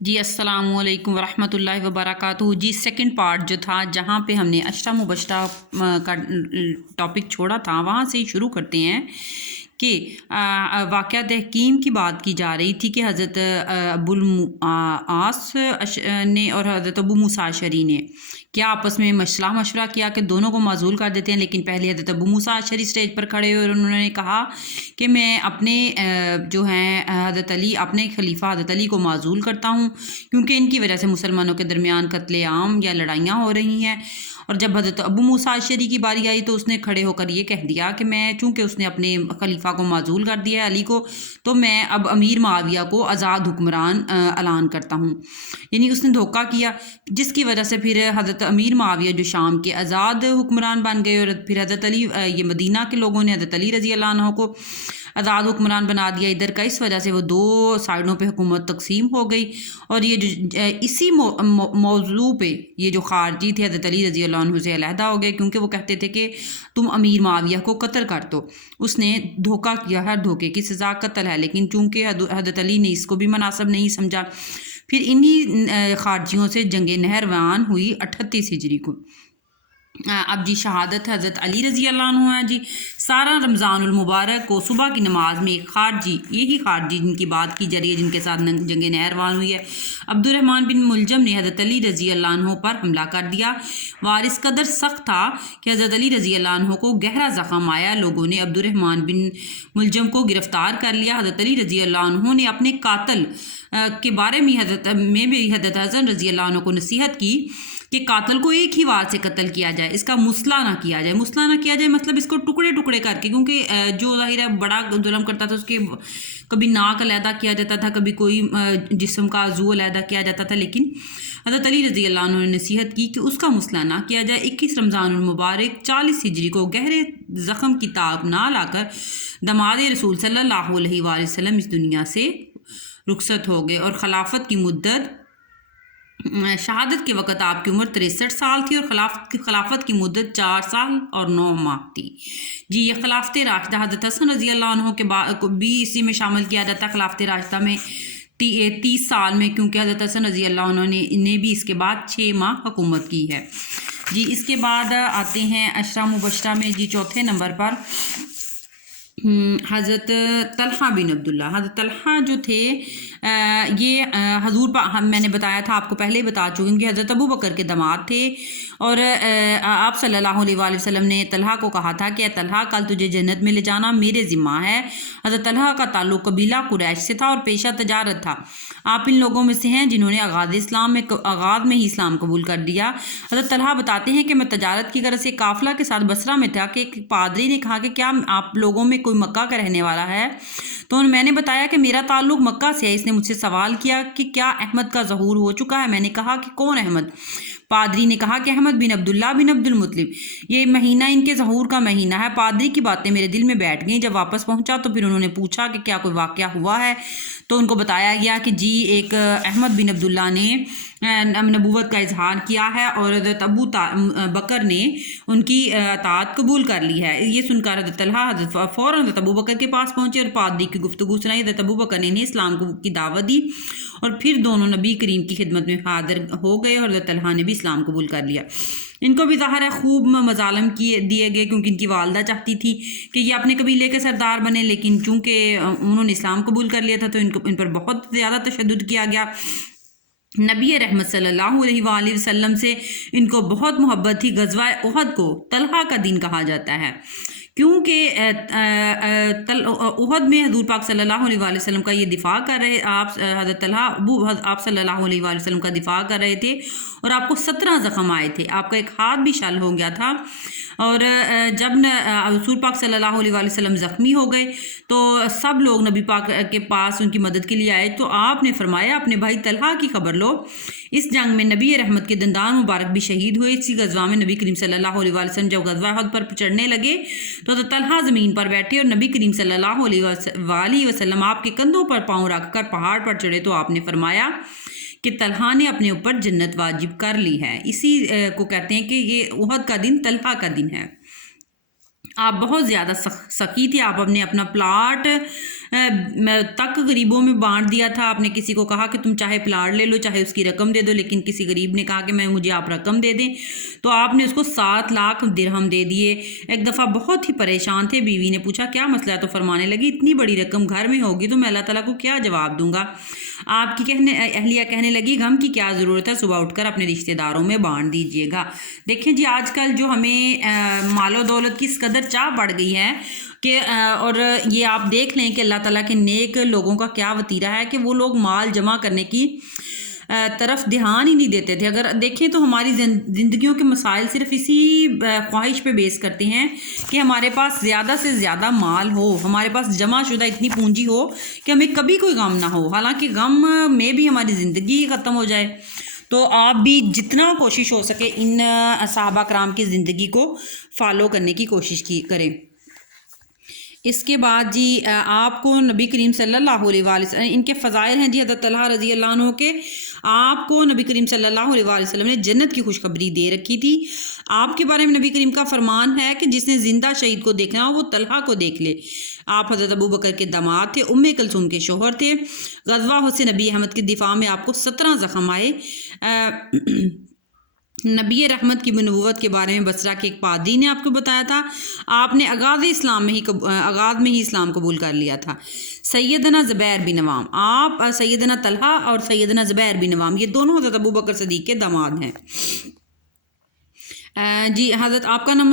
جی السلام علیکم ورحمۃ اللہ وبرکاتہ۔ جی سیکنڈ پارٹ جو تھا جہاں پہ ہم نے عشرہ مبشرہ کا ٹاپک چھوڑا تھا وہاں سے ہی شروع کرتے ہیں کہ واقعہ تحکیم کی بات کی جا رہی تھی کہ حضرت ابو العاص نے اور حضرت ابو موسیٰ اشعری نے کیا آپس میں مشورہ کیا کہ دونوں کو معزول کر دیتے ہیں، لیکن پہلے حضرت ابو موسیٰ اشعری اسٹیج پر کھڑے ہوئے اور انہوں نے کہا کہ میں اپنے جو ہیں حضرت علی اپنے خلیفہ حضرت علی کو معزول کرتا ہوں کیونکہ ان کی وجہ سے مسلمانوں کے درمیان قتل عام یا لڑائیاں ہو رہی ہیں۔ اور جب حضرت ابو موسیٰ اشعری کی باری آئی تو اس نے کھڑے ہو کر یہ کہہ دیا کہ میں چونکہ اس نے اپنے خلیفہ کو معزول کر دیا ہے علی کو، تو میں اب امیر معاویہ کو آزاد حکمران اعلان کرتا ہوں، یعنی اس نے دھوکہ کیا، جس کی وجہ سے پھر حضرت امیر معاویہ جو شام کے آزاد حکمران بن گئے اور پھر حضرت علی یہ مدینہ کے لوگوں نے حضرت علی رضی اللہ عنہ کو آزاد حکمران بنا دیا ادھر کا۔ اس وجہ سے وہ دو سائڈوں پہ حکومت تقسیم ہو گئی۔ اور یہ جو اسی موضوع پہ یہ جو خارجی تھے حضرت علی رضی اللہ عنہ سے علیحدہ ہو گئے، کیونکہ وہ کہتے تھے کہ تم امیر معاویہ کو قتل کر دو۔ اس نے دھوکہ کیا، ہر دھوکے کی سزا قتل ہے، لیکن چونکہ حضرت علی نے اس کو بھی مناسب نہیں سمجھا، پھر انہی خارجیوں سے جنگ نہروان ہوئی 38 ہجری کو۔ اب جی شہادت حضرت علی رضی اللہ عنہ ہے۔ جی سارا رمضان المبارک کو صبح کی نماز میں ایک خارجی، یہی خارجی جن کی بات کی جا رہی ہے، جن کے ساتھ جنگ نہروان ہوئی ہے، عبد الرحمن بن ملجم نے حضرت علی رضی اللہ عنہ پر حملہ کر دیا۔ وارث قدر سخت تھا کہ حضرت علی رضی اللہ عنہ کو گہرا زخم آیا۔ لوگوں نے عبد الرحمن بن ملجم کو گرفتار کر لیا۔ حضرت علی رضی اللہ عنہ نے اپنے قاتل کے بارے میں حضرت حسن رضی اللہ عنہ کو نصیحت کی کہ قاتل کو ایک ہی وار سے قتل کیا جائے، اس کا مسئلہ نہ کیا جائے۔ مسئلہ نہ کیا جائے مطلب اس کو ٹکڑے ٹکڑے کر کے، کیونکہ جو ظاہر ہے بڑا ظلم کرتا تھا اس کے کبھی ناک علیحدہ کیا جاتا تھا، کبھی کوئی جسم کا عضو علیحدہ کیا جاتا تھا، لیکن حضرت علی رضی اللہ عنہ نے نصیحت کی کہ اس کا مسئلہ نہ کیا جائے۔ 21 رمضان المبارک 40 ہجری کو گہرے زخم کی تاب نہ لا کر داماد رسول صلی اللہ علیہ وآلہ وسلم اس دنیا سے رخصت ہو گئے، اور خلافت کی مدت شہادت کے وقت آپ کی عمر 63 سال تھی، اور خلافت کی مدت 4 سال اور 9 ماہ تھی۔ جی یہ خلافت راشدہ حضرت حسن رضی اللہ عنہ کے کو بھی اسی میں شامل کیا جاتا ہے، خلافت راشدہ میں 30 سال میں، کیونکہ حضرت حسن رضی اللہ عنہ نے بھی اس کے بعد 6 ماہ حکومت کی ہے۔ جی اس کے بعد آتے ہیں عشرہ مبشرہ میں۔ جی چوتھے نمبر پر حضرت طلحہ بن عبداللہ۔ حضرت طلحہ جو تھے یہ حضور میں نے بتایا تھا، آپ کو پہلے ہی بتا چکی ہوں کہ حضرت ابو بکر کے داماد تھے، اور آپ صلی اللہ علیہ وآلہ وسلم نے طلحہ کو کہا تھا کہ اے طلحہ کل تجھے جنت میں لے جانا میرے ذمہ ہے۔ حضرت طلحہ کا تعلق قبیلہ قریش سے تھا اور پیشہ تجارت تھا۔ آپ ان لوگوں میں سے ہیں جنہوں نے آغاز میں ہی اسلام قبول کر دیا۔ حضرت طلحہ بتاتے ہیں کہ میں تجارت کی غرض سے قافلہ کے ساتھ بصرہ میں تھا کہ ایک پادری نے کہا کہ کیا آپ لوگوں میں کوئی مکہ کا رہنے والا ہے؟ تو میں نے بتایا کہ میرا تعلق مکہ سے ہے۔ اس نے مجھ سے سوال کیا کہ کیا احمد کا ظہور ہو چکا ہے؟ میں نے کہا کہ کون احمد؟ پادری نے کہا کہ احمد بن عبداللہ بن عبد المطلب، یہ مہینہ ان کے ظہور کا مہینہ ہے۔ پادری کی باتیں میرے دل میں بیٹھ گئیں۔ جب واپس پہنچا تو پھر انہوں نے پوچھا کہ کیا کوئی واقعہ ہوا ہے، تو ان کو بتایا گیا کہ جی ایک احمد بن عبداللہ نے نبوت کا اظہار کیا ہے اور حضرت ابو بکر نے ان کی اطاعت قبول کر لی ہے۔ یہ سن کر حضرت طلحہ فوراً حضرت ابو بکر کے پاس پہنچے اور پادری کی گفتگو سنائی۔ حضرت ابو بکر نے انہیں اسلام کی دعوت دی اور پھر دونوں نبی کریم کی خدمت میں حاضر ہو گئے اور حضرت طلحہ نے بھی اسلام قبول کر لیا۔ ان کو بھی ظاہر ہے خوب مظالم دیے گئے، کیونکہ ان کی والدہ چاہتی تھی کہ یہ اپنے قبیلے کے سردار بنے، لیکن چونکہ انہوں نے اسلام قبول کر لیا تھا تو ان پر بہت زیادہ تشدد کیا گیا۔ نبی رحمت صلی اللہ علیہ وآلہ وسلم سے ان کو بہت محبت تھی۔ غزوہ احد کو طلحہ کا دن کہا جاتا ہے، کیونکہ احد میں حضور پاک صلی اللہ علیہ وآلہ وسلم کا یہ دفاع کر رہے، حضرت طلحہ آپ صلی اللہ علیہ وآلہ وسلم کا دفاع کر رہے تھے، اور آپ کو 17 زخم آئے تھے، آپ کا ایک ہاتھ بھی شل ہو گیا تھا۔ اور جب رسول پاک صلی اللہ علیہ وآلہ وسلم زخمی ہو گئے تو سب لوگ نبی پاک کے پاس ان کی مدد کے لیے آئے، تو آپ نے فرمایا اپنے بھائی طلحہ کی خبر لو۔ اس جنگ میں نبی رحمت کے دندان مبارک بھی شہید ہوئے۔ اسی غزوہ میں نبی کریم صلی اللہ علیہ وآلہ وسلم جب غزوہ احد پر چڑھنے لگے تو طلحہ زمین پر بیٹھے اور نبی کریم صلی اللہ علیہ وآلہ وسلم آپ کے کندھوں پر پاؤں رکھ کر پہاڑ پر چڑھے، تو آپ نے فرمایا کہ طلحہ نے اپنے اوپر جنت واجب کر لی ہے۔ اسی کو کہتے ہیں کہ یہ احد کا دن طلحہ کا دن ہے۔ آپ بہت زیادہ سخی تھے، آپ نے اپنا پلاٹ تک غریبوں میں بانٹ دیا تھا. آپ نے کسی کو کہا کہ تم چاہے پلاٹ لے لو چاہے اس کی رقم دے دو، لیکن کسی غریب نے کہا کہ مجھے آپ رقم دے دیں تو آپ نے اس کو 7 لاکھ درہم دے دیے. ایک دفعہ بہت ہی پریشان تھے، بیوی نے پوچھا کیا مسئلہ ہے، تو فرمانے لگی اتنی بڑی رقم گھر میں ہوگی تو میں اللہ تعالیٰ کو کیا جواب دوں گا. آپ کی اہلیہ کہنے لگی غم کی کیا ضرورت ہے، صبح اٹھ کر اپنے رشتہ داروں میں بانٹ دیجیے گا. دیکھیں جی آج کل جو ہمیں مال و دولت کی اس قدر چاہ بڑھ گئی ہے کہ اور یہ آپ دیکھ لیں کہ اللہ تعالیٰ کے نیک لوگوں کا کیا وتیرہ ہے کہ وہ لوگ مال جمع کرنے کی طرف دھیان ہی نہیں دیتے تھے. اگر دیکھیں تو ہماری زندگیوں کے مسائل صرف اسی خواہش پہ بیس کرتے ہیں کہ ہمارے پاس زیادہ سے زیادہ مال ہو، ہمارے پاس جمع شدہ اتنی پونجی ہو کہ ہمیں کبھی کوئی غم نہ ہو، حالانکہ غم میں بھی ہماری زندگی ختم ہو جائے. تو آپ بھی جتنا کوشش ہو سکے ان صحابہ کرام کی زندگی کو فالو کرنے کی کوشش کریں. اس کے بعد جی آپ کو نبی کریم صلی اللہ علیہ وسلم ان کے فضائل ہیں جی. حضرت طلحہ رضی اللہ عنہ کے آپ کو نبی کریم صلی اللہ علیہ وسلم نے جنت کی خوشخبری دے رکھی تھی. آپ کے بارے میں نبی کریم کا فرمان ہے کہ جس نے زندہ شہید کو دیکھنا ہو وہ طلحہ کو دیکھ لے. آپ حضرت ابو بکر کے داماد تھے، ام کلثوم کے شوہر تھے. غزوہ حسن نبی احمد کے دفاع میں آپ کو 17 زخم آئے. نبی رحمت کی نبوت کے بارے میں بصرہ کے ایک پادری نے آپ کو بتایا تھا. آپ نے آغاز میں ہی اسلام قبول کر لیا تھا. سیدنا زبیر بن عوام، آپ سیدنا طلحہ اور سیدنا زبیر بن عوام یہ دونوں حضرت ابو بکر صدیق کے داماد ہیں. جی حضرت آپ کا نام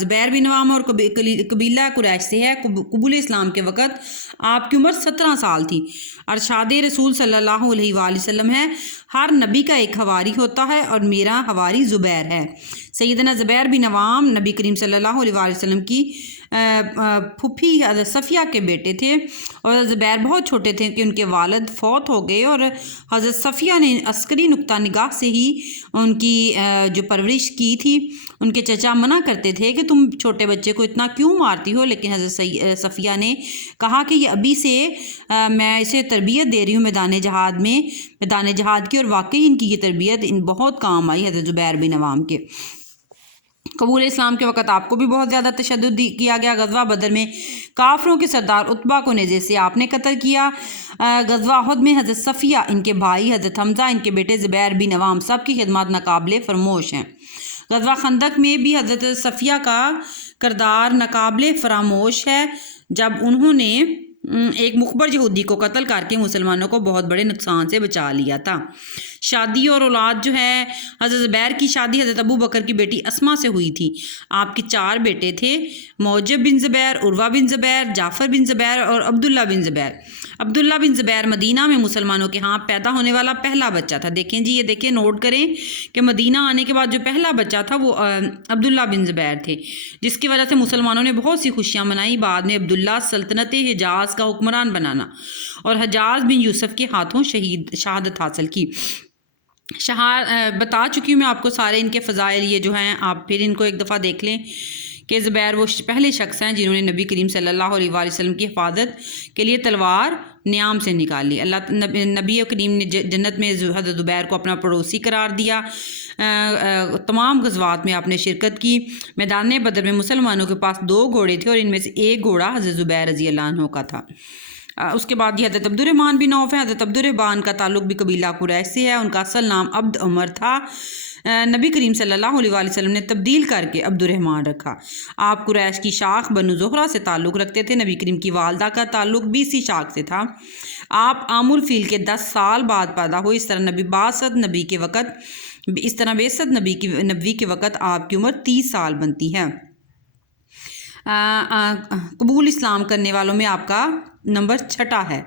زبیر بن عوام اور قبیلہ قریش سے ہے. قبول اسلام کے وقت آپ کی عمر 17 سال تھی. ارشاد رسول صلی اللہ علیہ وآلہ وسلم ہے ہر نبی کا ایک حواری ہوتا ہے اور میرا حواری زبیر ہے. سیدنا زبیر بن عوام نبی کریم صلی اللہ علیہ وآلہ وسلم کی پھوپھی حضرت صفیہ کے بیٹے تھے اور زبیر بہت چھوٹے تھے کہ ان کے والد فوت ہو گئے اور حضرت صفیہ نے عسکری نقطہ نگاہ سے ہی ان کی جو پرورش کی تھی. ان کے چچا منع کرتے تھے کہ تم چھوٹے بچے کو اتنا کیوں مارتی ہو، لیکن حضرت صفیہ نے کہا کہ یہ ابھی سے میں اسے تربیت دے رہی ہوں میدان جہاد کی، اور واقعی ان کی یہ تربیت بہت کام آئی حضرت زبیر بن عوام کے. قبول اسلام کے وقت آپ کو بھی بہت زیادہ تشدد کیا گیا. غزوہ بدر میں کافروں کے سردار عتبہ کو نیزے سے آپ نے قتل کیا. غزوہ احد میں حضرت صفیہ، ان کے بھائی حضرت حمزہ، ان کے بیٹے زبیر بن عوام سب کی خدمات ناقابل فراموش ہیں. غزوہ خندق میں بھی حضرت صفیہ کا کردار ناقابل فراموش ہے جب انہوں نے ایک مخبر یہودی کو قتل کر کے مسلمانوں کو بہت بڑے نقصان سے بچا لیا تھا. شادی اور اولاد جو ہے حضرت زبیر کی شادی حضرت ابو بکر کی بیٹی اسما سے ہوئی تھی. آپ کے 4 بیٹے تھے، موجب بن زبیر، عروہ بن زبیر، جعفر بن زبیر اور عبداللہ بن زبیر. عبداللہ بن زبیر مدینہ میں مسلمانوں کے ہاں پیدا ہونے والا پہلا بچہ تھا. دیکھیں جی یہ دیکھیں نوٹ کریں کہ مدینہ آنے کے بعد جو پہلا بچہ تھا وہ عبداللہ بن زبیر تھے، جس کی وجہ سے مسلمانوں نے بہت سی خوشیاں منائی. بعد میں عبداللہ سلطنت حجاز کا حکمران بنانا اور حجاز بن یوسف کے ہاتھوں شہادت حاصل کی. بتا چکی ہوں میں آپ کو سارے ان کے فضائل یہ جو ہیں، آپ پھر ان کو ایک دفعہ دیکھ لیں کہ زبیر وہ پہلے شخص ہیں جنہوں نے نبی کریم صلی اللہ علیہ وآلہ وسلم کی حفاظت کے لیے تلوار نیام سے نکالی. نبی کریم نے جنت میں حضرت زبیر کو اپنا پڑوسی قرار دیا. تمام غزوات میں آپ نے شرکت کی. میدان بدر میں مسلمانوں کے پاس 2 گھوڑے تھے اور ان میں سے ایک گھوڑا حضرت زبیر رضی اللہ عنہ کا تھا. اس کے بعد یہ حضرت عبد الرحمن بن عوف ہے. حضرت عبد الرحمن کا تعلق بھی قبیلہ قریش سے ہے. ان کا اصل نام عبد عمر تھا. نبی کریم صلی اللہ علیہ وآلہ وسلم نے تبدیل کر کے عبد الرحمن رکھا. آپ قریش کی شاخ بنو زہرہ سے تعلق رکھتے تھے. نبی کریم کی والدہ کا تعلق بھی اسی شاخ سے تھا. آپ عام الفیل کے 10 سال بعد پیدا ہوئے. اس طرح بعثت نبی کے وقت آپ کی عمر 30 سال بنتی ہے. قبول اسلام کرنے والوں میں آپ کا نمبر 6 ہے.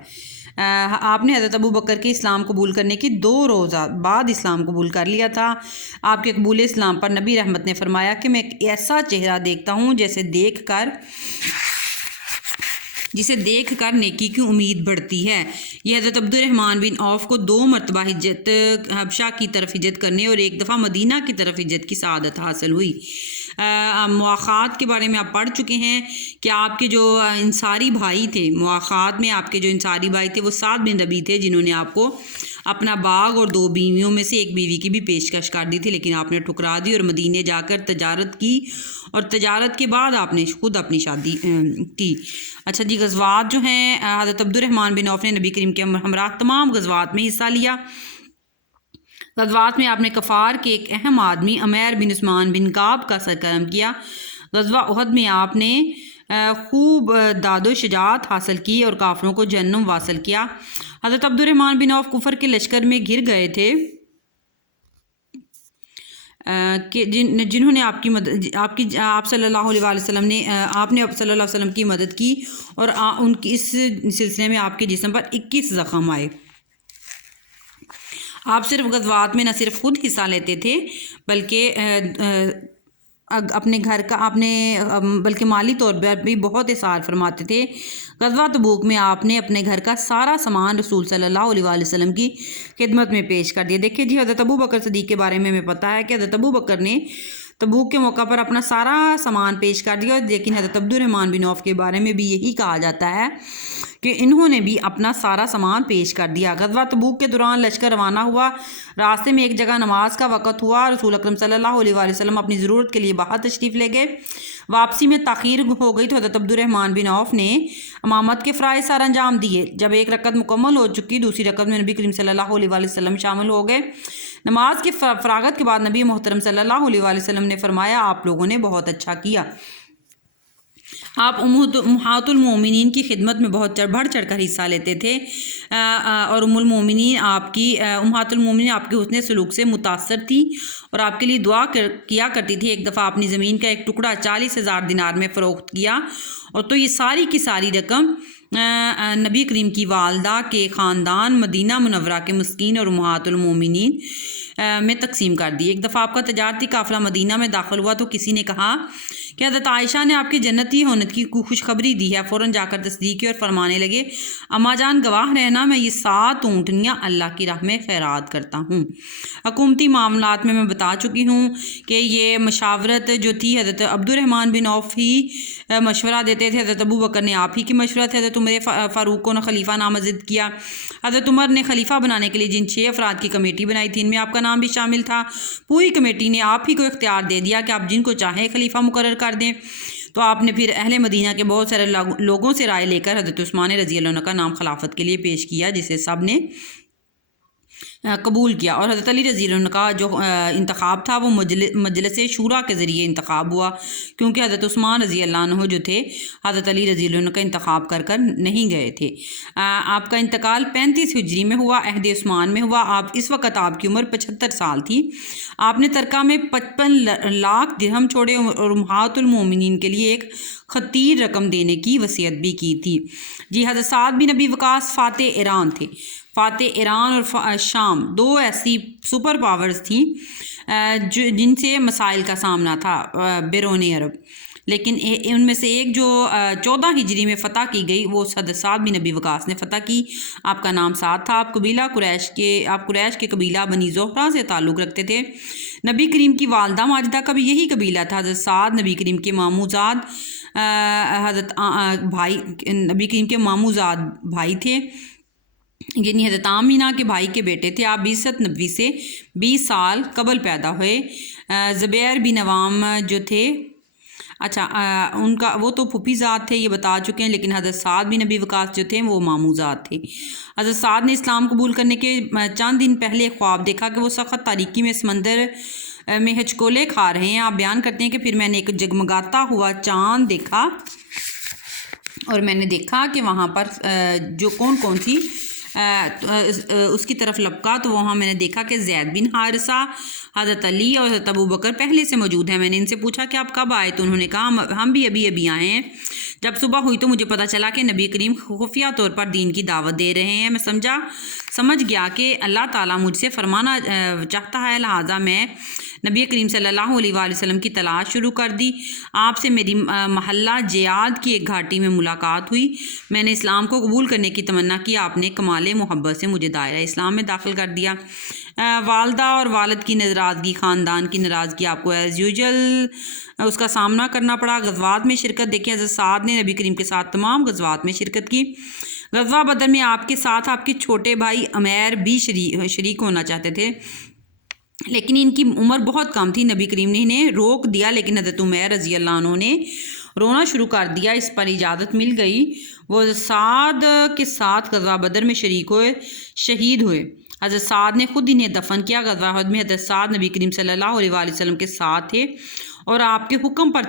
آپ نے حضرت ابو بکر کے اسلام قبول کرنے کی 2 روز بعد اسلام قبول کر لیا تھا. آپ کے قبول اسلام پر نبی رحمت نے فرمایا کہ میں ایک ایسا چہرہ دیکھتا ہوں جسے دیکھ کر نیکی کی امید بڑھتی ہے. یہ حضرت عبد الرحمن بن عوف کو 2 مرتبہ حبشہ کی طرف ہجرت کرنے اور 1 دفعہ مدینہ کی طرف ہجرت کی سعادت حاصل ہوئی. مواخات کے بارے میں آپ پڑھ چکے ہیں کہ آپ کے جو انصاری بھائی تھے، مواخات میں آپ کے جو انصاری بھائی تھے وہ سعد بن ربیع تھے جنہوں نے آپ کو اپنا باغ اور 2 بیویوں میں سے ایک بیوی کی بھی پیشکش کر دی تھی، لیکن آپ نے ٹھکرا دی اور مدینے جا کر تجارت کی، اور تجارت کے بعد آپ نے خود اپنی شادی کی۔ اچھا جی، غزوات جو ہیں، حضرت عبد الرحمن بن عوف نے نبی کریم کے ہمراہ تمام غزوات میں حصہ لیا۔ غزوات میں آپ نے کفار کے ایک اہم آدمی عمیر بن عثمان بن کعب کا سرگرم کیا۔ غزوہ احد میں آپ نے خوب داد و شجاعت حاصل کی اور کافروں کو جہنم واصل کیا۔ حضرت عبد الرحمن بن عوف کفر کے لشکر میں گر گئے تھے کہ جنہوں نے آپ صلی اللہ علیہ وسلم نے آپ نے صلی اللہ علیہ وسلم کی مدد کی، اور ان کی اس سلسلے میں آپ کے جسم پر 21 زخم آئے۔ آپ صرف غزوات میں نہ صرف خود حصہ لیتے تھے بلکہ اپنے گھر کا بلکہ مالی طور پر بھی بہت اثار فرماتے تھے۔ غزوہ تبوک میں آپ نے اپنے گھر کا سارا سامان رسول صلی اللہ علیہ وسلم کی خدمت میں پیش کر دیا۔ دیکھیے جی، حضرت ابو بکر صدیق کے بارے میں ہمیں پتہ ہے کہ حضرت ابو بکر نے تبوک کے موقع پر اپنا سارا سامان پیش کر دیا، لیکن حضرت عبد الرحمن بن عوف کے بارے میں بھی یہی کہا جاتا ہے کہ انہوں نے بھی اپنا سارا سامان پیش کر دیا۔ غزوہ تبوک کے دوران لشکر روانہ ہوا، راستے میں ایک جگہ نماز کا وقت ہوا، رسول اکرم صلی اللہ علیہ وسلم اپنی ضرورت کے لیے باہر تشریف لے گئے۔ واپسی میں تاخیر ہو گئی تو حضرت عبد الرحمن بن عوف نے امامت کے فرائض سر انجام دیے۔ جب ایک رکعت مکمل ہو چکی، دوسری رکعت میں نبی کریم صلی اللہ علیہ وسلم شامل ہو گئے۔ نماز کی فراغت کے بعد نبی محترم صلی اللہ علیہ وسلم نے فرمایا، آپ لوگوں نے بہت اچھا کیا۔ آپ امہات المومنین کی خدمت میں بہت بڑھ چڑھ کر حصہ لیتے تھے، اور امہات المومنین آپ کے حسن سلوک سے متاثر تھی اور آپ کے لیے دعا کیا کرتی تھی۔ ایک دفعہ اپنی زمین کا ایک ٹکڑا 40,000 دینار میں فروخت کیا، اور تو یہ ساری کی ساری رقم نبی کریم کی والدہ کے خاندان مدینہ منورہ کے مسکین اور امہات المومنین میں تقسیم کر دی۔ ایک دفعہ آپ کا تجارتی قافلہ مدینہ میں داخل ہوا تو کسی نے کہا کہ حضرت عائشہ نے آپ کے جنتی ہونے کی خوشخبری دی ہے۔ فوراً جا کر تصدیق کی اور فرمانے لگے، اماں جان گواہ رہنا، میں یہ 7 اونٹنیاں اللہ کی راہ میں خیرات کرتا ہوں۔ حکومتی معاملات میں بتا چکی ہوں کہ یہ مشاورت جو تھی حضرت عبد الرحمن بن عوف ہی مشورہ دیتے تھے، حضرت ابو بکر نے آپ ہی کی مشورہ تھے، حضرت عمر فاروق کو خلیفہ نامزد کیا۔ حضرت عمر نے خلیفہ بنانے کے لیے جن 6 افراد کی کمیٹی بنائی تھی، ان میں آپ کا نام بھی شامل تھا۔ پوری کمیٹی نے آپ ہی کو اختیار دے دیا کہ آپ جن کو چاہیں خلیفہ مقرر کر دیں۔ تو آپ نے پھر اہل مدینہ کے بہت سارے لوگوں سے رائے لے کر حضرت عثمان رضی اللہ عنہ کا نام خلافت کے لیے پیش کیا، جسے سب نے قبول کیا، اور حضرت علی رضی اللہ عنہ کا جو انتخاب تھا وہ مجلس شورا کے ذریعے انتخاب ہوا، کیونکہ حضرت عثمان رضی اللہ عنہ جو تھے حضرت علی رضی اللہ عنہ کا انتخاب کر نہیں گئے تھے۔ آپ کا انتقال 35 ہجری میں ہوا، عہد عثمان میں ہوا۔ اس وقت آپ کی عمر 75 سال تھی۔ آپ نے ترکہ میں 55 لاکھ درہم چھوڑے اور امہات المومنین کے لیے ایک خطیر رقم دینے کی وصیت بھی کی تھی۔ جی، حضرت سعد بن ابی وقاص فاتح ایران تھے۔ فاتح ایران اور شام 2 ایسی سپر پاورز تھیں جن سے مسائل کا سامنا تھا بیرون عرب، لیکن ان میں سے ایک جو 14 ہجری میں فتح کی گئی وہ حضرت سعد بن ابی وقاص نے فتح کی۔ آپ کا نام سعد تھا۔ آپ قریش کے قبیلہ بنی زہرہ سے تعلق رکھتے تھے۔ نبی کریم کی والدہ ماجدہ کا بھی یہی قبیلہ تھا۔ حضرت سعد نبی کریم کے ماموزاد نبی کریم کے ماموزاد بھائی تھے، یعنی حضرت آمینہ کے بھائی کے بیٹے تھے۔ آپ 20 نبوی سے 20 سال قبل پیدا ہوئے۔ زبیر بن عوام جو تھے، ان کا وہ تو پھوپھی ذات تھے، یہ بتا چکے ہیں، لیکن حضرت سعد بن نبی وقاص جو تھے وہ ماموں ذات تھے۔ حضرت سعد نے اسلام قبول کرنے کے چند دن پہلے خواب دیکھا کہ وہ سخت تاریکی میں سمندر میں ہچکولے کھا رہے ہیں۔ آپ بیان کرتے ہیں کہ پھر میں نے ایک جگمگاتا ہوا چاند دیکھا، اور میں نے دیکھا کہ وہاں پر جو کون تھی اس کی طرف لپکا، تو وہاں میں نے دیکھا کہ زید بن حارثہ، حضرت علی اور حضرت ابو بکر پہلے سے موجود ہیں۔ میں نے ان سے پوچھا کہ آپ کب آئے، تو انہوں نے کہا ہم بھی ابھی آئے ہیں۔ جب صبح ہوئی تو مجھے پتہ چلا کہ نبی کریم خفیہ طور پر دین کی دعوت دے رہے ہیں۔ میں سمجھ گیا کہ اللہ تعالیٰ مجھ سے فرمانا چاہتا ہے، لہٰذا میں نبی کریم صلی اللہ علیہ وسلم کی تلاش شروع کر دی۔ آپ سے میری محلہ جیاد کی ایک گھاٹی میں ملاقات ہوئی۔ میں نے اسلام کو قبول کرنے کی تمنا کی۔ آپ نے کمال محبت سے مجھے دائرہ اسلام میں داخل کر دیا۔ والدہ اور والد کی ناراضگی، خاندان کی ناراضگی، آپ کو ایز یوزول اس کا سامنا کرنا پڑا۔ غزوات میں شرکت، دیکھیں حضرت سعد نے نبی کریم کے ساتھ تمام غزوات میں شرکت کی۔ غزوہ بدر میں آپ کے ساتھ آپ کے چھوٹے بھائی عمیر بھی شریک ہونا چاہتے تھے، لیکن ان کی عمر بہت کم تھی۔ نبی کریم نے انہیں روک دیا، لیکن حضرت عمیر رضی اللہ عنہ نے رونا شروع کر دیا۔ اس پر اجازت مل گئی، وہ سعد کے ساتھ غزوہ بدر میں شریک ہوئے، شہید ہوئے۔ حضرت سعد نے خود انہیں دفن کیا۔ غزوہ احد میں حضرت سعد نبی کریم صلی اللہ علیہ وآلہ وسلم کے ساتھ تھے اور آپ کے حکم پر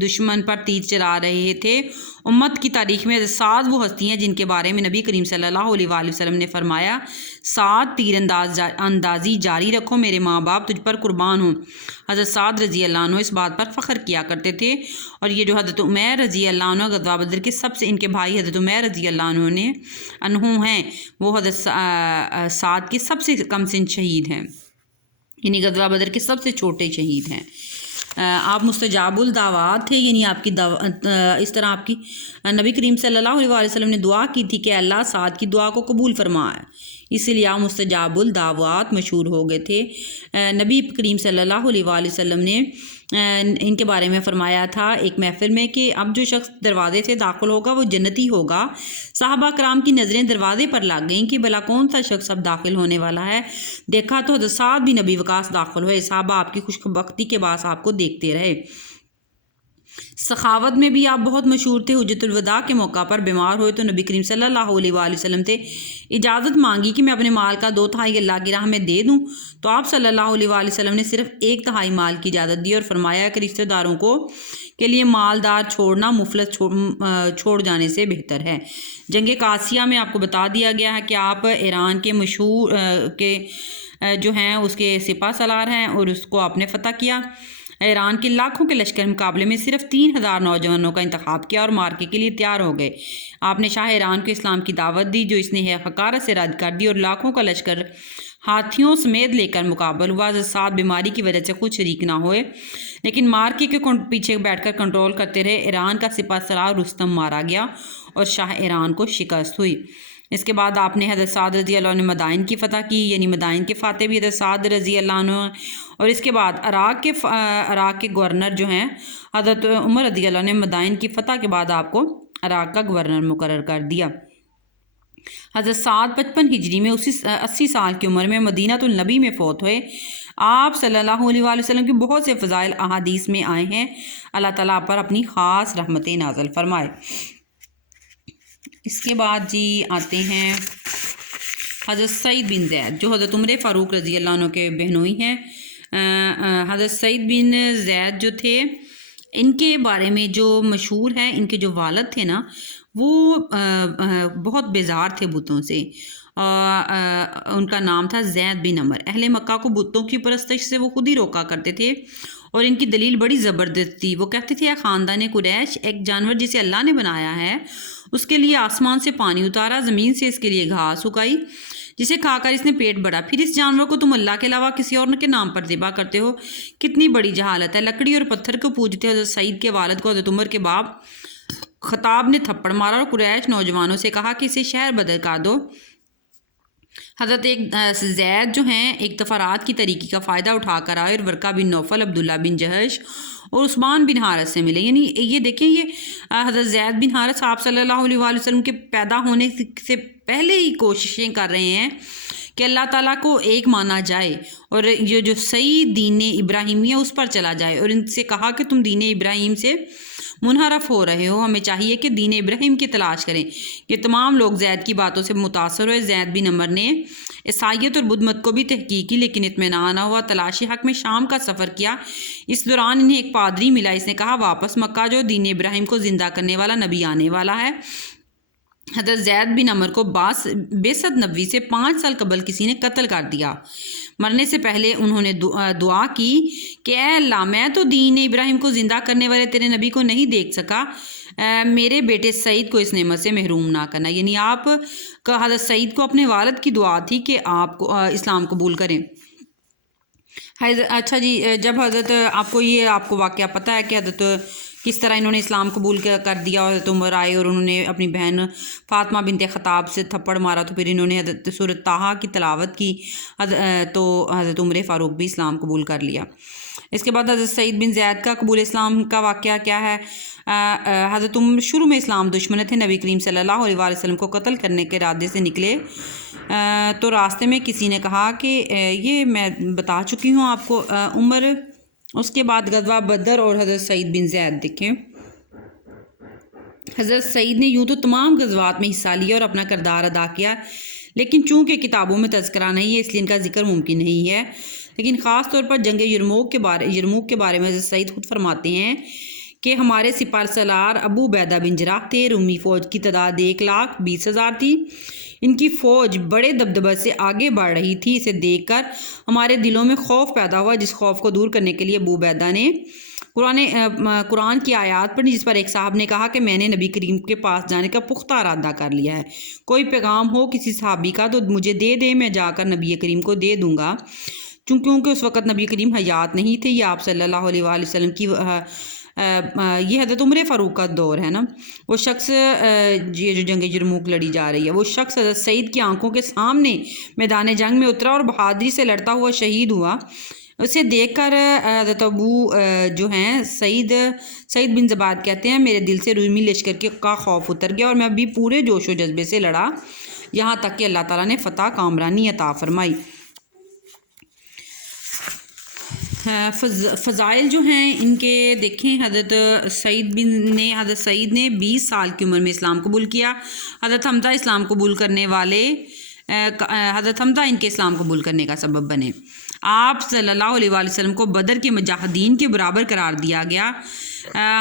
دشمن پر تیر چلا رہے تھے۔ امت کی تاریخ میں حضرت سعد وہ ہستی ہیں جن کے بارے میں نبی کریم صلی اللہ علیہ وآلہ وسلم نے فرمایا، سعد تیر اندازی جاری رکھو، میرے ماں باپ تجھ پر قربان ہوں۔ حضرت سعد رضی اللہ عنہ اس بات پر فخر کیا کرتے تھے۔ اور یہ جو حضرت عمیر رضی اللہ عنہ غزوہ بدر کے سب سے، ان کے بھائی حضرت عمیر رضی اللہ عنہ ہیں، وہ حضرت سعد کے سب سے کم سن شہید ہیں، یعنی غزوہ بدر کے سب سے چھوٹے شہید ہیں۔ آپ مستجاب الدعوات تھے، یعنی آپ کی اس طرح آپ کی نبی کریم صلی اللہ علیہ وسلم نے دعا کی تھی کہ اللہ سعد کی دعا کو قبول فرمائے، اسی لیے آپ مستجاب الدعوات مشہور ہو گئے تھے۔ نبی کریم صلی اللہ علیہ وسلم نے ان کے بارے میں فرمایا تھا ایک محفل میں کہ اب جو شخص دروازے سے داخل ہوگا وہ جنتی ہوگا۔ صحابہ کرام کی نظریں دروازے پر لگ گئیں کہ بھلا کون سا شخص اب داخل ہونے والا ہے۔ دیکھا تو حضرت سعد بھی نبی وقاص داخل ہوئے۔ صحابہ آپ کی خوش بختی کے باعث آپ کو دیکھتے رہے۔ سخاوت میں بھی آپ بہت مشہور تھے۔ حجۃ الوداع کے موقع پر بیمار ہوئے تو نبی کریم صلی اللہ علیہ وآلہ وسلم سے اجازت مانگی کہ میں اپنے مال کا 2/3 اللہ کی راہ میں دے دوں، تو آپ صلی اللہ علیہ وآلہ وسلم نے صرف 1/3 مال کی اجازت دی اور فرمایا کہ رشتہ داروں کے لیے مالدار چھوڑنا مفلس چھوڑ جانے سے بہتر ہے۔ جنگ قادسیہ میں آپ کو بتا دیا گیا ہے کہ آپ ایران کے مشہور جو ہیں اس کے سپہ سالار ہیں اور اس کو آپ نے فتح کیا۔ ایران کے لاکھوں کے لشکر مقابلے میں صرف 3000 نوجوانوں کا انتخاب کیا اور مارکے کے لیے تیار ہو گئے۔ آپ نے شاہ ایران کو اسلام کی دعوت دی، جو اس نے حقارت سے رد کر دی اور لاکھوں کا لشکر ہاتھیوں سمیت لے کر مقابل ہوا۔ حضرت سعد بیماری کی وجہ سے خود شریک نہ ہوئے، لیکن مارکے کے پیچھے بیٹھ کر کنٹرول کرتے رہے۔ ایران کا سپہ سالار رستم مارا گیا اور شاہ ایران کو شکست ہوئی۔ اس کے بعد آپ نے حضرت سعد رضی اللہ عنہ نے مدائن کی فتح کی، یعنی مدائن کے فاتح بھی حضرت سعد رضی اللہ عنہ، اور اس کے بعد عراق کے گورنر جو ہیں حضرت عمر رضی اللہ عنہ نے مدائن کی فتح کے بعد آپ کو عراق کا گورنر مقرر کر دیا۔ حضرت سعد 55 ہجری میں 80 سال کی عمر میں مدینہ النبی میں فوت ہوئے۔ آپ صلی اللہ علیہ وآلہ وسلم کی بہت سے فضائل احادیث میں آئے ہیں۔ اللہ تعالیٰ پر اپنی خاص رحمتیں نازل فرمائے۔ اس کے بعد جی آتے ہیں حضرت سعید بن زید، جو حضرت عمر فاروق رضی اللہ عنہ کے بہنوئی ہیں۔ حضرت سعید بن زید جو تھے، ان کے بارے میں جو مشہور ہے، ان کے جو والد تھے نا، وہ بہت بیزار تھے بتوں سے۔ ان کا نام تھا زید بن عمر۔ اہل مکہ کو بتوں کی پرستش سے وہ خود ہی روکا کرتے تھے اور ان کی دلیل بڑی زبردست تھی۔ وہ کہتے تھے، اے خاندان قریش، ایک جانور جسے اللہ نے بنایا ہے، اس کے لیے آسمان سے پانی اتارا، زمین سے اس کے لیے گھاس اگائی، جسے کھا کر اس نے پیٹ بڑھا، پھر اس جانور کو تم اللہ کے علاوہ کسی اور کے نام پر ذبح کرتے ہو، کتنی بڑی جہالت ہے۔ لکڑی اور پتھر کو پوجتے حضرت سعید کے والد کو حضرت عمر کے باپ خطاب نے تھپڑ مارا اور قریش نوجوانوں سے کہا کہ اسے شہر بدر کر دو۔ حضرت زید جو ہیں ایک دفعہ رات کی تاریکی کا فائدہ اٹھا کر آئے اور ورقہ بن نوفل، عبداللہ بن جہش اور عثمان بن حارث سے ملے۔ یعنی یہ دیکھیں، یہ حضرت زید بن حارث آپ صلی اللہ علیہ وآلہ وسلم کے پیدا ہونے سے پہلے ہی کوششیں کر رہے ہیں کہ اللہ تعالیٰ کو ایک مانا جائے اور یہ جو صحیح دین ابراہیمی ہے اس پر چلا جائے، اور ان سے کہا کہ تم دین ابراہیم سے منحرف ہو رہے ہو، ہمیں چاہیے کہ دین ابراہیم کی تلاش کریں۔ یہ تمام لوگ زید کی باتوں سے متاثر ہوئے۔ زید بن عمر نے عیسائیت اور بدھ مت کو بھی تحقیق کی، لیکن اطمینان نہ ہوا۔ تلاشی حق میں شام کا سفر کیا۔ اس دوران انہیں ایک پادری ملا، اس نے کہا واپس مکہ جو دین ابراہیم کو زندہ کرنے والا نبی آنے والا ہے۔ حضرت زید بن عمر کو بعثت نبوی سے 5 سال قبل کسی نے قتل کر دیا۔ مرنے سے پہلے انہوں نے دعا کی کہ اے اللہ، میں تو دین ابراہیم کو زندہ کرنے والے تیرے نبی کو نہیں دیکھ سکا، میرے بیٹے سعید کو اس نعمت سے محروم نہ کرنا۔ یعنی آپ کا حضرت سعید کو اپنے والد کی دعا تھی کہ آپ کو اسلام قبول کریں۔ اچھا جی، جب حضرت آپ کو واقعہ پتہ ہے کہ حضرت کس طرح انہوں نے اسلام قبول کر دیا، حضرت عمر آئے اور انہوں نے اپنی بہن فاطمہ بنت خطاب سے تھپڑ مارا، تو پھر انہوں نے حضرت سورۃ طٰہٰ کی تلاوت کی، تو حضرت عمر فاروق بھی اسلام قبول کر لیا۔ اس کے بعد حضرت سعید بن زید کا قبول اسلام کا واقعہ کیا ہے؟ حضرت عمر شروع میں اسلام دشمن تھے، نبی کریم صلی اللہ علیہ وسلم کو قتل کرنے کے ارادے سے نکلے تو راستے میں کسی نے کہا کہ یہ میں بتا چکی ہوں آپ کو عمر۔ اس کے بعد غزوہ بدر اور حضرت سعید بن زید دیکھیں۔ حضرت سعید نے یوں تو تمام غزوات میں حصہ لیا اور اپنا کردار ادا کیا، لیکن چونکہ کتابوں میں تذکرہ نہیں ہے اس لیے ان کا ذکر ممکن نہیں ہے، لیکن خاص طور پر جنگ یرموک کے بارے میں حضرت سعید خود فرماتے ہیں کہ ہمارے سپہ سالار ابو عبیدہ بن جراح تھے، رومی فوج کی تعداد 1,20,000 تھی، ان کی فوج بڑے دبدبے سے آگے بڑھ رہی تھی، اسے دیکھ کر ہمارے دلوں میں خوف پیدا ہوا، جس خوف کو دور کرنے کے لیے ابو عبیدہ نے قرآن کی آیات پڑھی، جس پر ایک صاحب نے کہا کہ میں نے نبی کریم کے پاس جانے کا پختہ ارادہ کر لیا ہے، کوئی پیغام ہو کسی صحابی کا تو مجھے دے دے، میں جا کر نبی کریم کو دے دوں گا۔ چونکہ اس وقت نبی کریم حیات نہیں تھے، یہ آپ صلی اللہ علیہ وآلہ وسلم کی یہ حضرت عمر فاروق کا دور ہے نا۔ وہ شخص یہ جو جنگ یرموک لڑی جا رہی ہے، وہ شخص حضرت سعید کی آنکھوں کے سامنے میدان جنگ میں اترا اور بہادری سے لڑتا ہوا شہید ہوا۔ اسے دیکھ کر حضرت ابو جو ہیں سعید بن زباد کہتے ہیں میرے دل سے رومی لشکر کا خوف اتر گیا اور میں بھی پورے جوش و جذبے سے لڑا، یہاں تک کہ اللہ تعالیٰ نے فتح کامرانی عطا فرمائی۔ فضائل جو ہیں ان کے دیکھیں، حضرت سعید نے 20 سال کی عمر میں اسلام قبول کیا۔ حضرت حمزہ ان کے اسلام قبول کرنے کا سبب بنے۔ آپ صلی اللہ علیہ وآلہ وسلم کو بدر کے مجاہدین کے برابر قرار دیا گیا۔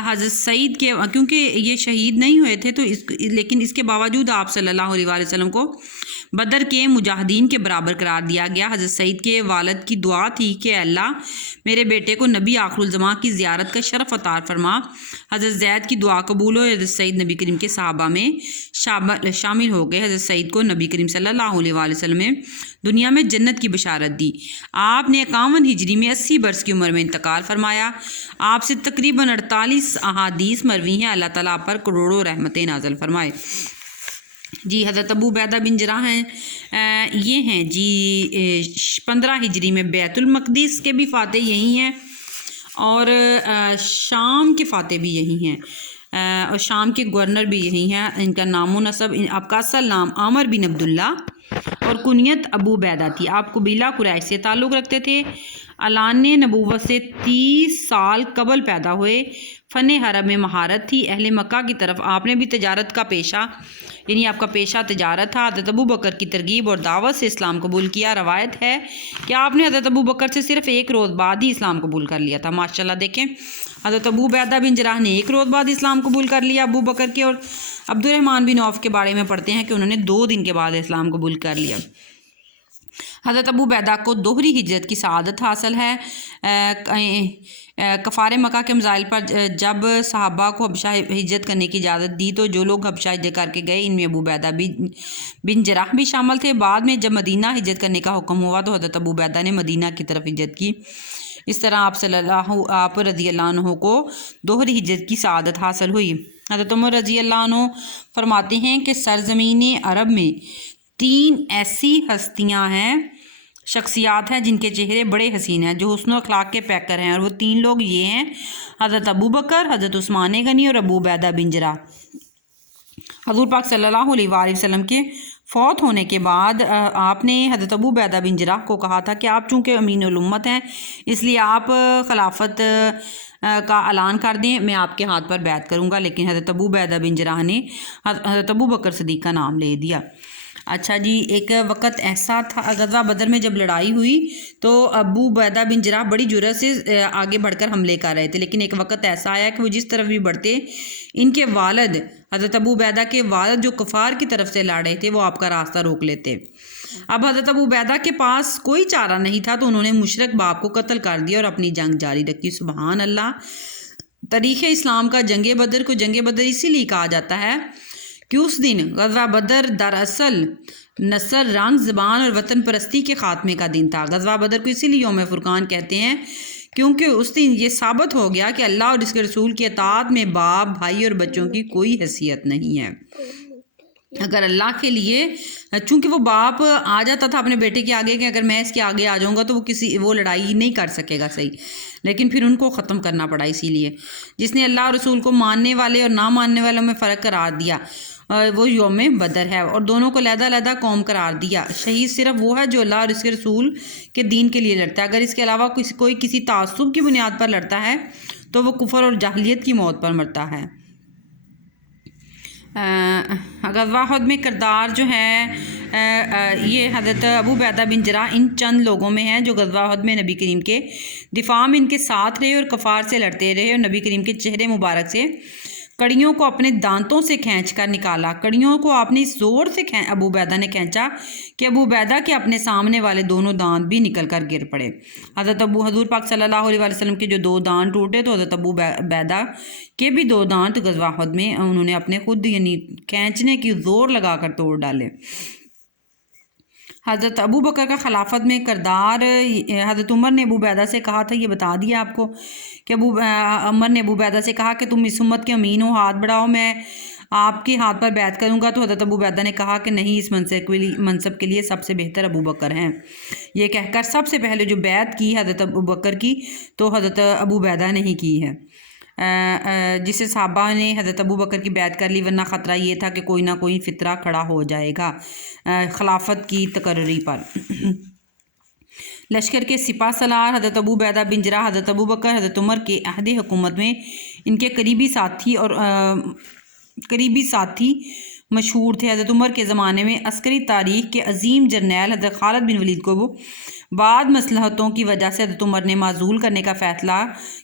حضرت سعید کے کیونکہ یہ شہید نہیں ہوئے تھے لیکن اس کے باوجود آپ صلی اللہ علیہ وآلہ وسلم کو بدر کے مجاہدین کے برابر قرار دیا گیا۔ حضرت سعید کے والد کی دعا تھی کہ اللہ میرے بیٹے کو نبی آخر الزمان کی زیارت کا شرف عطا فرما۔ حضرت زید کی دعا قبول ہو، حضرت سعید نبی کریم کے صحابہ میں شامل ہو گئے۔ حضرت سعید کو نبی کریم صلی اللہ علیہ وآلہ وسلم نے دنیا میں جنت کی بشارت دی۔ آپ نے 51 ہجری میں 80 برس کی عمر میں انتقال فرمایا۔ آپ سے تقریباً 48 احادیث مروی ہیں، اللہ تعالیٰ پر کروڑوں رحمتیں نازل فرمائے۔ جی حضرت ابو عبیدہ بن جراح ہیں، یہ ہیں جی 15 ہجری میں بیت المقدس کے بھی فاتح یہی ہیں اور شام کے فاتح بھی یہی ہیں اور شام کے گورنر بھی یہی ہیں۔ ان کا نام و نسب، آپ کا اصل نام عامر بن عبداللہ اور کنیت ابو عبیدہ تھی۔ آپ قبیلہ قریش سے تعلق رکھتے تھے۔ اعلان نبوت سے 30 سال قبل پیدا ہوئے۔ فن حرب میں مہارت تھی۔ اہل مکہ کی طرف آپ نے بھی تجارت کا پیشہ یعنی آپ کا پیشہ تجارت تھا۔ حضرت ابو بکر کی ترغیب اور دعوت سے اسلام قبول کیا۔ روایت ہے کہ آپ نے حضرت ابو بکر سے صرف 1 روز بعد ہی اسلام قبول کر لیا تھا۔ ماشاءاللہ دیکھیں، حضرت ابو عبیدہ بن جراح نے 1 روز بعد اسلام قبول کر لیا ابو بکر کے، اور عبد الرحمن بن عوف کے بارے میں پڑھتے ہیں کہ انہوں نے 2 دن کے بعد اسلام قبول کر لیا۔ حضرت ابو عبیدہ کو دوہری ہجرت کی سعادت حاصل ہے۔ کفار مکہ کے مسائل پر جب صحابہ کو حبشہ ہجرت کرنے کی اجازت دی تو جو لوگ حبشہ ہجرت کر کے گئے ان میں ابو عبیدہ بن جراح بھی شامل تھے۔ بعد میں جب مدینہ ہجرت کرنے کا حکم ہوا تو حضرت ابو عبیدہ نے مدینہ کی طرف ہجرت کی۔ اس طرح آپ رضی اللہ عنہ کو دوہری ہجرت کی سعادت حاصل ہوئی۔ حضرت عمر رضی اللہ عنہ فرماتے ہیں کہ سرزمین عرب میں 3 ایسی ہستیاں ہیں، شخصیات ہیں جن کے چہرے بڑے حسین ہیں، جو حسن و اخلاق کے پیکر ہیں، اور وہ 3 لوگ یہ ہیں: حضرت ابو بکر، حضرت عثمان غنی اور ابو عبیدہ بن جراح۔ حضور پاک صلی اللہ علیہ وآلہ وسلم کے فوت ہونے کے بعد آپ نے حضرت ابو عبیدہ بن جراح کو کہا تھا کہ آپ چونکہ امین الامت ہیں اس لیے آپ خلافت کا اعلان کر دیں، میں آپ کے ہاتھ پر بیعت کروں گا، لیکن حضرت ابو عبیدہ بن جراح نے حضرت ابو بکر صدیق کا نام لے دیا۔ اچھا جی، ایک وقت ایسا تھا غزوہ بدر میں جب لڑائی ہوئی تو ابو عبیدہ بن جراح بڑی جرأت سے آگے بڑھ کر حملے کر رہے تھے، لیکن ایک وقت ایسا آیا کہ وہ جس طرف بھی بڑھتے ان کے والد حضرت ابو عبیدہ کے والد جو کفار کی طرف سے لڑ رہے تھے وہ آپ کا راستہ روک لیتے۔ اب حضرت ابو عبیدہ کے پاس کوئی چارہ نہیں تھا تو انہوں نے مشرک باپ کو قتل کر دیا اور اپنی جنگ جاری رکھی۔ سبحان اللہ! تاریخ اسلام کا جنگ بدر کو جنگ بدر اسی لیے کہا جاتا ہے کہ اس دن غزوہ بدر دراصل نسل، رنگ، زبان اور وطن پرستی کے خاتمے کا دن تھا۔ غزوہ بدر کو اسی لیے یوم فرقان کہتے ہیں کیونکہ اس دن یہ ثابت ہو گیا کہ اللہ اور اس کے رسول کی اطاعت میں باپ، بھائی اور بچوں کی کوئی حیثیت نہیں ہے۔ اگر اللہ کے لیے، چونکہ وہ باپ آ جاتا تھا اپنے بیٹے کے آگے کہ اگر میں اس کے آگے آ جاؤں گا تو وہ لڑائی نہیں کر سکے گا صحیح، لیکن پھر ان کو ختم کرنا پڑا اسی لیے. جس نے اللہ اور رسول کو ماننے والے اور نہ ماننے والوں میں فرق قرار دیا وہ یوم بدر ہے، اور دونوں کو علیحدہ علیحدہ قوم قرار دیا. شہید صرف وہ ہے جو اللہ اور اس کے رسول کے دین کے لیے لڑتا ہے. اگر اس کے علاوہ کوئی کسی تعصب کی بنیاد پر لڑتا ہے تو وہ کفر اور جاہلیت کی موت پر مرتا ہے. غزوہ احد میں کردار جو ہے یہ حضرت ابو عبیدہ بن جراح ان چند لوگوں میں ہیں جو غزوہ احد میں نبی کریم کے دفاع میں ان کے ساتھ رہے اور کفار سے لڑتے رہے، اور نبی کریم کے چہرے مبارک سے کڑیوں کو اپنے دانتوں سے کھینچ کر نکالا. کڑیوں کو آپ نے اس زور سے ابو عبیدہ نے کھینچا کہ ابو عبیدہ کے اپنے سامنے والے دونوں دانت بھی نکل کر گر پڑے. حضور پاک صلی اللہ علیہ وسلم کے جو 2 دانت ٹوٹے تو حضرت ابو عبیدہ کے بھی 2 دانت غزوہ احد میں انہوں نے اپنے خود یعنی کھینچنے کی زور لگا کر توڑ ڈالے. حضرت ابو بکر کا خلافت میں کردار، حضرت عمر نے ابو عبیدہ سے کہا تھا، یہ بتا دیا آپ کو کہ عمر نے ابو عبیدہ سے کہا کہ تم اس امت کے امین ہو، ہاتھ بڑھاؤ، میں آپ کے ہاتھ پر بیعت کروں گا. تو حضرت ابو عبیدہ نے کہا کہ نہیں، اس منصب کے لیے سب سے بہتر ابو بکر ہیں. یہ کہہ کر سب سے پہلے جو بیعت کی حضرت ابو بکر کی تو حضرت ابو عبیدہ نے ہی کی ہے، جسے صحابہ نے حضرت ابو بکر کی بیعت کر لی، ورنہ خطرہ یہ تھا کہ کوئی نہ کوئی فتنہ کھڑا ہو جائے گا خلافت کی تقرری پر. لشکر کے سپہ سالار حضرت ابو عبیدہ بن جراح حضرت ابو بکر حضرت عمر کے عہد حکومت میں ان کے قریبی ساتھی مشہور تھے. حضرت عمر کے زمانے میں عسکری تاریخ کے عظیم جرنیل حضرت خالد بن ولید کو بعد مصلحتوں کی وجہ سے حضرت عمر نے معزول کرنے کا فیصلہ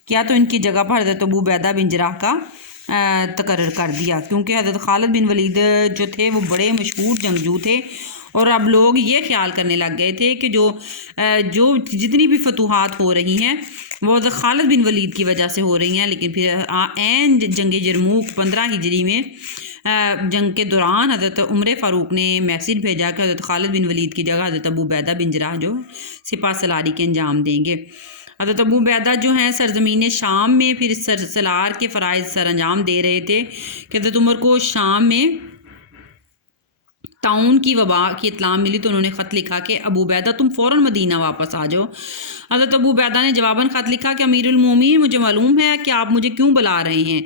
کیا تو ان کی جگہ پر حضرت ابو عبیدہ بن جراح کا تقرر کر دیا، کیونکہ حضرت خالد بن ولید جو تھے وہ بڑے مشہور جنگجو تھے، اور اب لوگ یہ خیال کرنے لگ گئے تھے کہ جو جتنی بھی فتوحات ہو رہی ہیں وہ حضرت خالد بن ولید کی وجہ سے ہو رہی ہیں. لیکن پھر عین جنگ جرموک 15 ہجری میں جنگ کے دوران حضرت عمر فاروق نے میسیج بھیجا کہ حضرت خالد بن ولید کی جگہ حضرت ابو عبیدہ بن جراح جو سپہ سالاری کے انجام دیں گے. حضرت ابو عبیدہ جو ہیں سرزمین شام میں پھر سالار کے فرائض سر انجام دے رہے تھے کہ حضرت عمر کو شام میں طاعون کی وبا کی اطلاع ملی تو انہوں نے خط لکھا کہ ابو عبیدہ تم فوراً مدینہ واپس آ جاؤ. حضرت ابو عبیدہ نے جواباً خط لکھا کہ امیر المومنین مجھے معلوم ہے کہ آپ مجھے کیوں بلا رہے ہیں،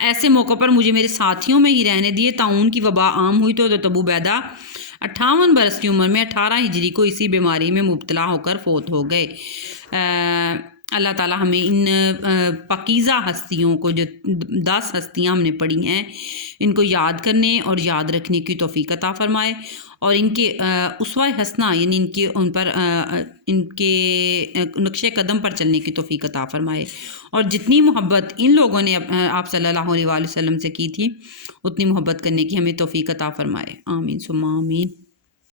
ایسے موقع پر مجھے میرے ساتھیوں میں ہی رہنے دیے. طاعون کی وبا عام ہوئی تو حضرت ابو عبیدہ 58 برس کی عمر میں 18 ہجری کو اسی بیماری میں مبتلا ہو کر فوت ہو گئے. اللہ تعالی ہمیں ان پاکیزہ ہستیوں کو جو 10 ہستیاں ہم نے پڑھی ہیں ان کو یاد کرنے اور یاد رکھنے کی توفیق عطا فرمائے، اور ان کے اسوہ حسنہ یعنی ان کے نقش قدم پر چلنے کی توفیق عطا فرمائے، اور جتنی محبت ان لوگوں نے آپ صلی اللہ علیہ وسلم سے کی تھی اتنی محبت کرنے کی ہمیں توفیق عطا فرمائے. آمین ثم آمین.